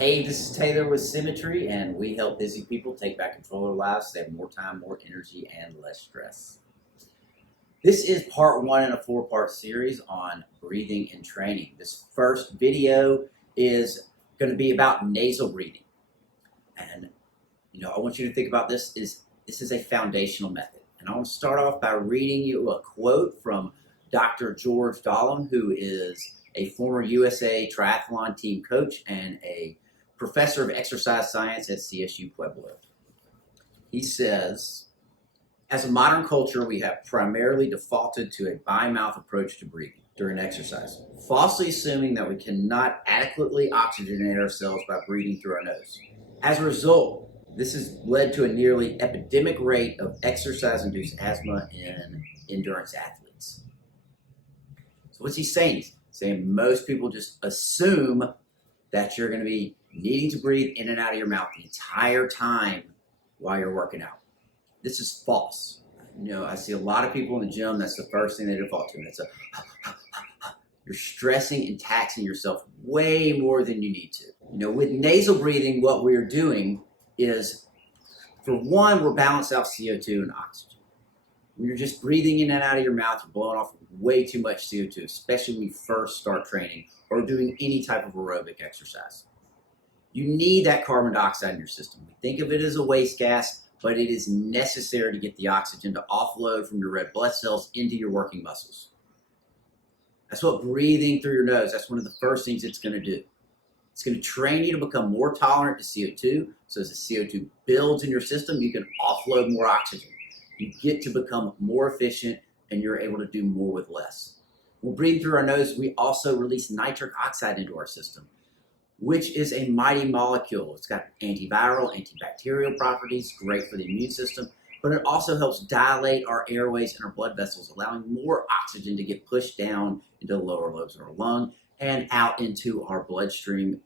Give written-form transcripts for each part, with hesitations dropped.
Hey, this is Taylor with Symmetry, and we help busy people take back control of their lives, save more time, more energy, and less stress. This is part one in a four-part series on breathing and training. This first video is going to be about nasal breathing. And, I want you to think about this is a foundational method. And I want to start off by reading you a quote from Dr. George Dahlem, who is a former USA triathlon team coach and a professor of exercise science at CSU Pueblo. He says, as a modern culture, we have primarily defaulted to a by-mouth approach to breathing during exercise, falsely assuming that we cannot adequately oxygenate ourselves by breathing through our nose. As a result, this has led to a nearly epidemic rate of exercise-induced asthma in endurance athletes. So what's he saying? He's saying most people just assume that you're going to be needing to breathe in and out of your mouth the entire time while you're working out. This is false. I see a lot of people in the gym, that's the first thing they default to. And it's you're stressing and taxing yourself way more than you need to. With nasal breathing, what we're doing is, for one, we're balancing out CO2 and oxygen. When you're just breathing in and out of your mouth, you're blowing off way too much CO2, especially when you first start training or doing any type of aerobic exercise. You need that carbon dioxide in your system. We think of it as a waste gas, but it is necessary to get the oxygen to offload from your red blood cells into your working muscles. That's what breathing through your nose, that's one of the first things it's going to do. It's going to train you to become more tolerant to CO2. So as the CO2 builds in your system, you can offload more oxygen. You get to become more efficient and you're able to do more with less. When breathing through our nose, we also release nitric oxide into our system, which is a mighty molecule. It's got antiviral, antibacterial properties, great for the immune system, but it also helps dilate our airways and our blood vessels, allowing more oxygen to get pushed down into the lower lobes of our lung and out into our bloodstream,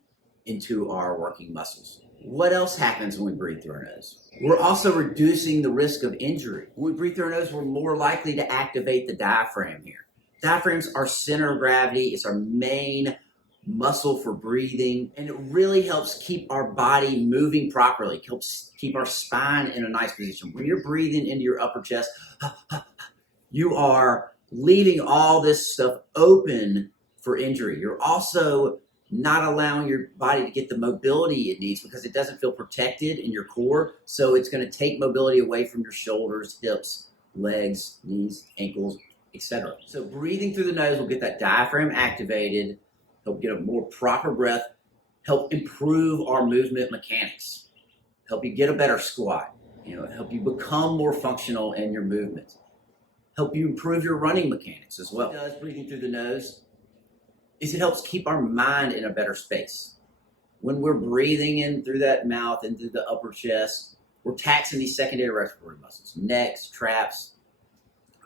into our working muscles. What else happens when we breathe through our nose? We're also reducing the risk of injury. When we breathe through our nose, we're more likely to activate the diaphragm here. Diaphragm's our center of gravity. It's our main muscle for breathing, and it really helps keep our body moving properly. It helps keep our spine in a nice position. When you're breathing into your upper chest, you are leaving all this stuff open for injury. You're also not allowing your body to get the mobility it needs because it doesn't feel protected in your core. So it's going to take mobility away from your shoulders, hips, legs, knees, ankles, etc. So breathing through the nose will get that diaphragm activated, help get a more proper breath, help improve our movement mechanics, help you get a better squat, help you become more functional in your movements, help you improve your running mechanics as well. What it does breathing through the nose is it helps keep our mind in a better space. When we're breathing in through that mouth and through the upper chest, we're taxing these secondary respiratory muscles, necks, traps,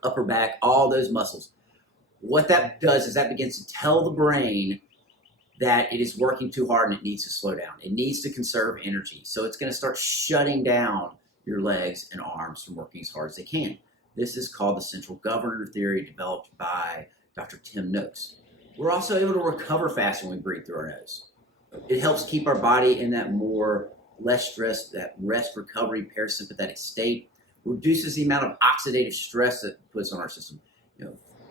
upper back, all those muscles. What that does is that begins to tell the brain that it is working too hard and it needs to slow down. It needs to conserve energy. So it's going to start shutting down your legs and arms from working as hard as they can. This is called the central governor theory, developed by Dr. Tim Noakes. We're also able to recover faster when we breathe through our nose. It helps keep our body in that less stress, that rest, recovery, parasympathetic state. Reduces the amount of oxidative stress that it puts on our system.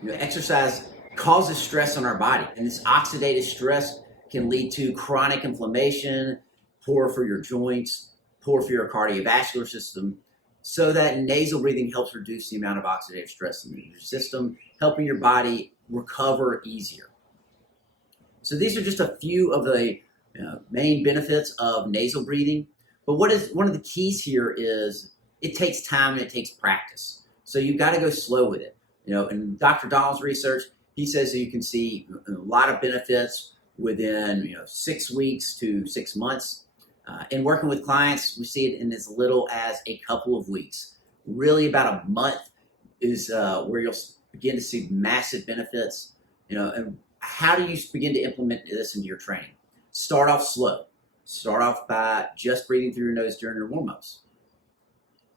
Exercise causes stress on our body, and this oxidative stress can lead to chronic inflammation, poor for your joints, poor for your cardiovascular system. So that nasal breathing helps reduce the amount of oxidative stress in your system, helping your body recover easier. So these are just a few of the main benefits of nasal breathing. But one of the keys here is it takes time and it takes practice. So you've got to go slow with it. In Dr. Dahl's research, he says that you can see a lot of benefits within 6 weeks to 6 months. In working with clients, we see it in as little as a couple of weeks. Really, about a month is where you'll begin to see massive benefits. And how do you begin to implement this into your training? Start off slow. Start off by just breathing through your nose during your warm-ups.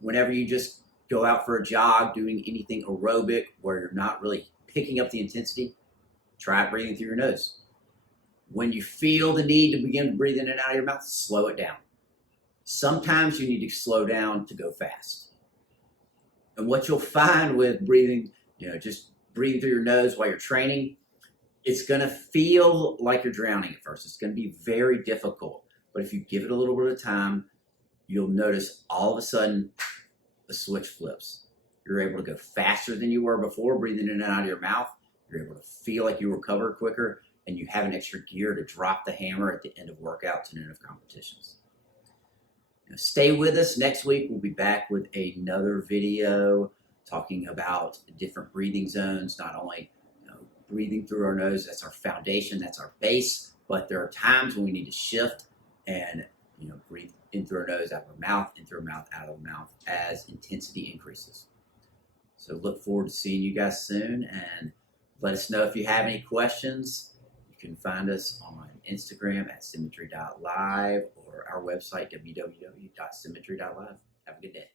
Whenever you just go out for a jog, doing anything aerobic where you're not really picking up the intensity, try breathing through your nose. When you feel the need to begin to breathe in and out of your mouth, slow it down. Sometimes you need to slow down to go fast. And what you'll find with breathing, just breathing through your nose while you're training, it's going to feel like you're drowning at first. It's going to be very difficult. But if you give it a little bit of time, you'll notice all of a sudden the switch flips. You're able to go faster than you were before, breathing in and out of your mouth. You're able to feel like you recover quicker, and you have an extra gear to drop the hammer at the end of workouts and end of competitions. Stay with us. Next week, we'll be back with another video talking about different breathing zones, not only breathing through our nose, that's our foundation, that's our base, but there are times when we need to shift and breathe in through our nose, out of our mouth, in through our mouth, out of our mouth as intensity increases. So look forward to seeing you guys soon, and let us know if you have any questions. You can find us on Instagram at symmetry.live or our website, www.symmetry.live. Have a good day.